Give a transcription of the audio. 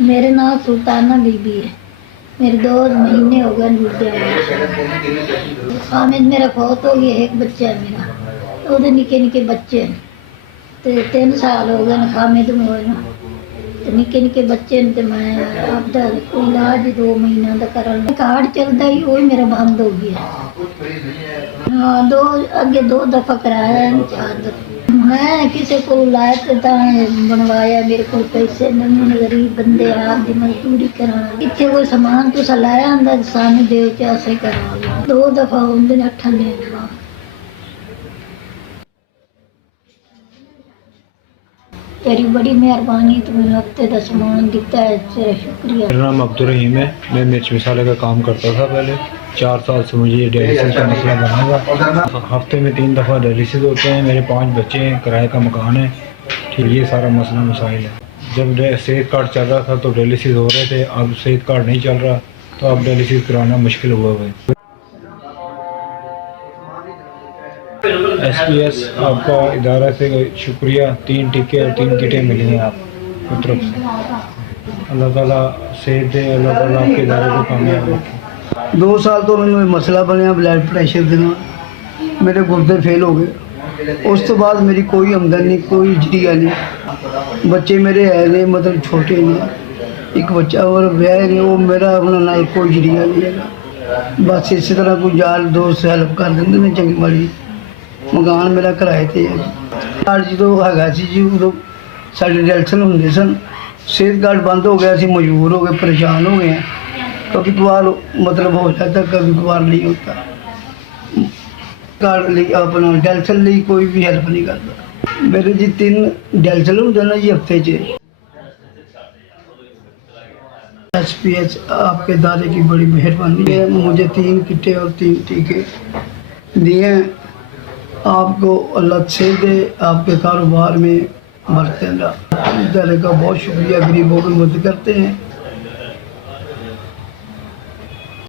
मेरे नाम सुल्ताना बीबी है। मेरे 2 महीने हो गए लुधिया। हामिद मेरा फौत हो गया। एक बच्चा है मेरा, वो निके निके बच्चे हैं। तो 3 साल हो गए हामिद में होए ना, तो निके निके बच्चे ने। तो मैं आपका इलाज 2 महीना का करना कार्ड चलता ही, वो मेरा बंद हो गया। हाँ, 2 अगे 2 दफा कराया है, 4 दफा। मैं किसी को लायक बनवाया, मेरे को पैसे नहीं, गरीब बंदे आप दी मजदूरी करा इतने कोई सामान तो लाया अंदर सानू दे के करा 2 दफा होंगे 8 ने। तेरी बड़ी मेहरबानी, तुमने हफ्ते का सामान दिता है, तेरा शुक्रिया। मेरा नाम अब्दुल रहीम है। मैं मिर्च मसाले का काम करता था पहले। 4 साल से मुझे ये डायलिसिस का मसला बना हुआ। हफ्ते में 3 दफ़ा डायलिसिस होते हैं। मेरे 5 बच्चे हैं, किराए का मकान है। ठीक, ये सारा मसला मसाइल है। जब सेहत कार्ड चल रहा था तो डायलिसिस हो रहे थे, अब सेहत कार्ड नहीं चल रहा तो अब डायलिसिस कराना मुश्किल हुआ है। SPS आपका इदारा से शुक्रिया। 3 टीके और 3 किटें मिली हैं आपकी तरफ से। अल्लाह ताला सेहत दे, अल्लाह ताला आपके इदारे को कामयाब रखे। 2 साल तो मैंने मसला बनया ब्लड प्रेशर के नाल, मेरे गुर्दे फेल हो गए। उस तो बाद मेरी कोई आमदनी, कोई जरिया नहीं। बच्चे मेरे है ने, मतलब छोटे ने, एक बच्चा और ब्याह ने, वो मेरा अपना नाल कोई जरिया नहीं है। बस इस तरह कोई यार दोस्त हेल्प कर देंगे ने चंगी माड़ी। मकान मेरा किराए ते है। कार्ड जो हैगा सी जी, उदों साडे डायलिसिस हुंदे सन। सेहत कार्ड बंद हो गया, असीं मजबूर हो गए, परेशान हो गए हैं। कभी कभार मतलब हो जाता, कभी कभार नहीं होता। कार्ड लिए अपना डायलिसिस लिए कोई भी हेल्प नहीं करता। मेरे जी 3 डायलिसिस होंदे ना जी हफ्ते च। SPS आपके दादे की बड़ी मेहरबानी है, मुझे 3 किटें और 3 टीके दिए हैं। आपको अल्लाह से दे, आपके कारोबार में बरकत। इदारे का बहुत शुक्रिया, गरीबों की मदद करते हैं।